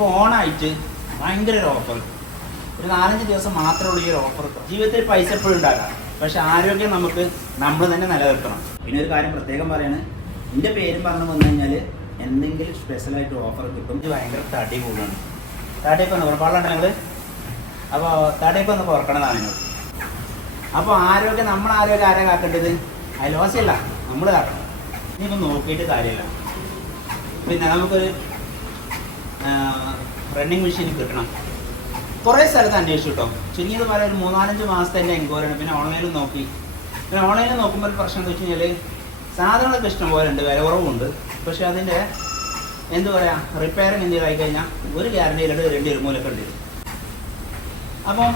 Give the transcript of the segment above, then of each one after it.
ഇപ്പോൾ ഓണായിട്ട് ഭയങ്കര ഒരു ഓഫർ ഒരു നാലഞ്ച് ദിവസം മാത്രമേ ഉള്ളൂ ഈ ഒരു ഓഫർ ജീവിതത്തിൽ പൈസ എപ്പോഴും ഉണ്ടാകാം. പക്ഷെ ആരോഗ്യം നമുക്ക് നമ്മൾ തന്നെ നിലനിർത്തണം. പിന്നെ ഒരു കാര്യം പ്രത്യേകം പറയാണ്. എന്റെ പേരും പറഞ്ഞു വന്നു കഴിഞ്ഞാൽ എന്തെങ്കിലും സ്പെഷ്യലായിട്ട് ഓഫർ കിട്ടും. ഇത് ഭയങ്കര തടി കൂടുതലാണ് തടിയൊക്കെ ഒന്ന് പാടുണ്ട് ഞങ്ങൾ അപ്പോൾ തടിയൊക്കെ ഒന്ന് കുറക്കണതാണ് നിങ്ങൾ. അപ്പോൾ ആരോഗ്യം നമ്മൾ ആരോഗ്യം ആരാ കാക്കേണ്ടത്? അതിൽ ഓസയല്ല നമ്മൾ കാക്കണം. ഇനിയിപ്പോൾ നോക്കിയിട്ട് കാര്യമില്ല. പിന്നെ നമുക്കൊരു റണ്ണിങ് മെഷീൻ കിട്ടണം. കുറേ സ്ഥലത്ത് അന്വേഷിച്ചു കേട്ടോ ചുരുങ്ങിയത് പോലെ ഒരു മൂന്നാലഞ്ച് മാസത്തെ എന്റെ എൻക്വയറിയാണ് പിന്നെ ഓൺലൈനിൽ നോക്കി. പിന്നെ ഓൺലൈനിൽ നോക്കുമ്പോൾ ഒരു പ്രശ്നം എന്താ വെച്ച് കഴിഞ്ഞാൽ സാധനങ്ങളൊക്കെ ഇഷ്ടം പോലെ ഉണ്ട്. വില കുറവുണ്ട്. പക്ഷേ അതിന്റെ എന്താ പറയുക റിപ്പയറിങ് എന്തെങ്കിലും ആയി കഴിഞ്ഞാൽ ഒരു ഗ്യാരണ്ടിയിലുണ്ട് രണ്ട് ഇരുമൂലൊക്കെ ഉണ്ട്. അപ്പോൾ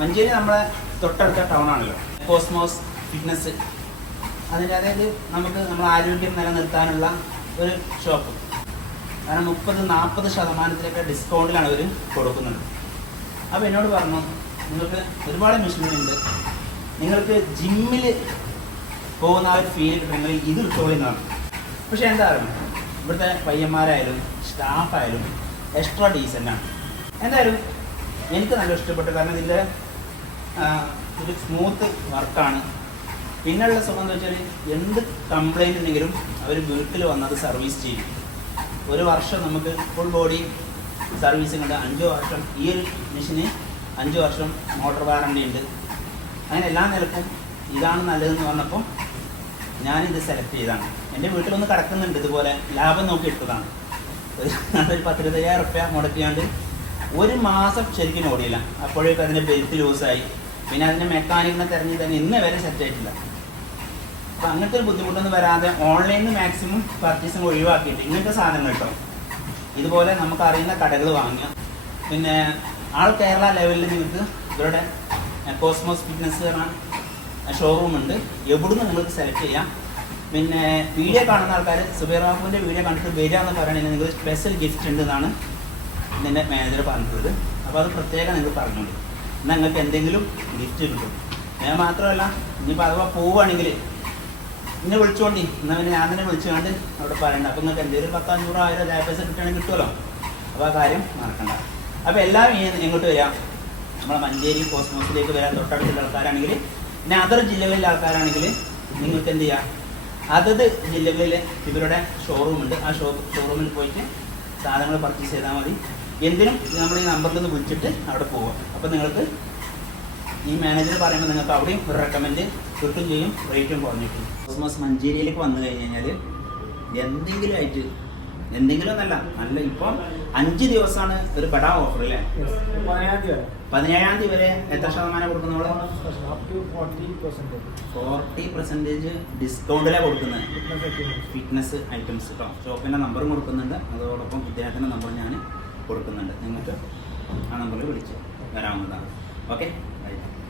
മഞ്ചേരി നമ്മളെ തൊട്ടടുത്ത ടൗൺ ആണല്ലോ. കോസ്മോസ് ഫിറ്റ്നസ് അതിന്റെ അതായത് നമുക്ക് നമ്മുടെ ആരോഗ്യം നിലനിർത്താനുള്ള ഒരു ഷോപ്പ് കാരണം മുപ്പത് നാൽപ്പത് ശതമാനത്തിലൊക്കെ ഡിസ്കൗണ്ടിലാണ് അവർ കൊടുക്കുന്നത്. അപ്പോൾ എന്നോട് പറഞ്ഞു നിങ്ങൾക്ക് ഒരുപാട് മെഷീനുകളുണ്ട് നിങ്ങൾക്ക് ജിമ്മിൽ പോകുന്ന ആ ഒരു ഫീൽ കിട്ടണമെങ്കിൽ ഇത് കിട്ടുമെന്നാണ് പക്ഷേ എന്താ പറയുക ഇവിടുത്തെ പയ്യന്മാരായാലും സ്റ്റാഫായാലും എക്സ്ട്രാ ഡീസന്റാണ് എന്തായാലും എനിക്ക് നല്ല ഇഷ്ടപ്പെട്ടു. കാരണം ഇതിന്റെ ഒരു സ്മൂത്ത് വർക്കാണ് പിന്നെയുള്ള സുഖം എന്ന് വെച്ചാൽ എന്ത് കംപ്ലൈന്റ് ഉണ്ടെങ്കിലും അവർ വീട്ടിൽ വന്നത് സർവീസ് ചെയ്യും. ഒരു വർഷം നമുക്ക് ഫുൾ ബോഡി സർവീസിംഗ് ഉണ്ട്. അഞ്ച് വർഷം ഈ ഒരു മെഷീന് അഞ്ച് വർഷം മോട്ടോർ വാറണ്ടി ഉണ്ട്. അങ്ങനെ എല്ലാ നിലക്കും ഇതാണ് നല്ലതെന്ന് പറഞ്ഞപ്പം ഞാനിത് സെലക്ട് ചെയ്തതാണ് എന്റെ വീട്ടിലൊന്ന് കിടക്കുന്നുണ്ട് ഇതുപോലെ ലാഭം നോക്കി എടുത്തതാണ്. ഒരു പത്തിരുപത്തയ്യായിരം റുപ്യ മുടക്കിയാണ്ട് ഒരു മാസം ശരിക്കും ഓടിയില്ല. അപ്പോഴേക്കും അതിന്റെ ബെൽറ്റ് ലൂസായി പിന്നെ അതിന്റെ മെക്കാനിക്കിനെ തിരഞ്ഞ് തന്നെ ഇന്ന് വരെ സെറ്റ് ആയിട്ടില്ല. അപ്പം അങ്ങനത്തെ ഒരു ബുദ്ധിമുട്ടൊന്നും വരാതെ ഓൺലൈനിൽ മാക്സിമം പർച്ചേസിങ് ഒഴിവാക്കിയിട്ട് ഇങ്ങനത്തെ സാധനങ്ങൾ കേട്ടോ. ഇതുപോലെ നമുക്ക് അറിയുന്ന കടകൾ വാങ്ങുക. പിന്നെ ആൾ കേരള ലെവലിൽ നിങ്ങൾക്ക് ഇവരുടെ കോസ്മോസ് ഫിറ്റ്നസ് പറഞ്ഞ ഷോറൂം ഉണ്ട്. എവിടുന്ന് നിങ്ങൾക്ക് സെലക്ട് ചെയ്യാം. പിന്നെ വീഡിയോ കാണുന്ന ആൾക്കാർ സുബൈർ ബാബുവിന്റെ വീഡിയോ കണ്ടിട്ട് വരിക എന്ന് പറയുകയാണെങ്കിൽ നിങ്ങൾക്ക് സ്പെഷ്യൽ ഗിഫ്റ്റ് ഉണ്ട് എന്നാണ് നിന്റെ മാനേജർ പറഞ്ഞിട്ടുള്ളത് അപ്പോൾ അത് പ്രത്യേകം നിങ്ങൾ പറഞ്ഞോളൂ. എന്നാൽ നിങ്ങൾക്ക് എന്തെങ്കിലും ഗിഫ്റ്റ് കിട്ടും. ഞാൻ മാത്രമല്ല ഇനിയിപ്പോൾ അഥവാ പോവുകയാണെങ്കിൽ എന്നെ വിളിച്ചോണ്ടി. എന്നാൽ പിന്നെ ഞാൻ തന്നെ വിളിച്ചുകൊണ്ട് അവിടെ പറയണ്ട. അപ്പോൾ നിങ്ങൾക്ക് എന്തെങ്കിലും പത്താഞ്ഞൂറ് ആയിരം പൈസ കിട്ടുകയാണെങ്കിൽ കിട്ടുമല്ലോ അപ്പോൾ ആ കാര്യം മറക്കണ്ട. അപ്പോൾ എല്ലാവരും എങ്ങോട്ട് വരാം. നമ്മളെ മഞ്ചേരി കോസ്മോസിലേക്ക് വരാൻ തൊട്ടടുത്തുള്ള ആൾക്കാരാണെങ്കിൽ പിന്നെ അതർ ജില്ലകളിലെ ആൾക്കാരാണെങ്കിൽ നിങ്ങൾക്ക് എന്ത് ചെയ്യാം? അതത് ജില്ലകളിലെ ഇവരുടെ ഷോറൂം ഉണ്ട്. ആ ഷോ ഷോറൂമിൽ പോയിട്ട് സാധനങ്ങൾ പർച്ചേസ് ചെയ്താൽ മതി. എന്തിനും നമ്മൾ ഈ നമ്പറിൽ നിന്ന് വിളിച്ചിട്ട് അവിടെ പോവുക അപ്പോൾ നിങ്ങൾക്ക് ഈ മാനേജർ പറയുമ്പോൾ നിങ്ങൾക്ക് അവിടെയും ഒരു റെക്കമെൻഡ് കിട്ടും ചെയ്യും റേറ്റും കുറഞ്ഞിട്ടും ക്രിസ്മസ് മഞ്ചേരിയിലേക്ക് വന്നു കഴിഞ്ഞ് കഴിഞ്ഞാൽ എന്തെങ്കിലും ആയിട്ട് എന്തെങ്കിലും ഒന്നല്ല നല്ല ഇപ്പം അഞ്ച് ദിവസമാണ് ഒരു കടാ ഓഫർ അല്ലേ പതിനേഴാം തീയതി വരെ എത്ര ശതമാനം കൊടുക്കുന്നവൾ ഫോർട്ടി പെർസെന്റേജ് ഡിസ്കൗണ്ടിലാണ് കൊടുക്കുന്നത് ഫിറ്റ്നസ് ഐറ്റംസ് കേട്ടോ ഷോപ്പിന്റെ നമ്പറും കൊടുക്കുന്നുണ്ട്. അതോടൊപ്പം ഇദ്ദേഹത്തിന്റെ നമ്പർ ഞാൻ കൊടുക്കുന്നുണ്ട്. നിങ്ങൾക്ക് ആ നമ്പറിൽ വിളിച്ച് വരാവുന്നതാണ്. Okay I.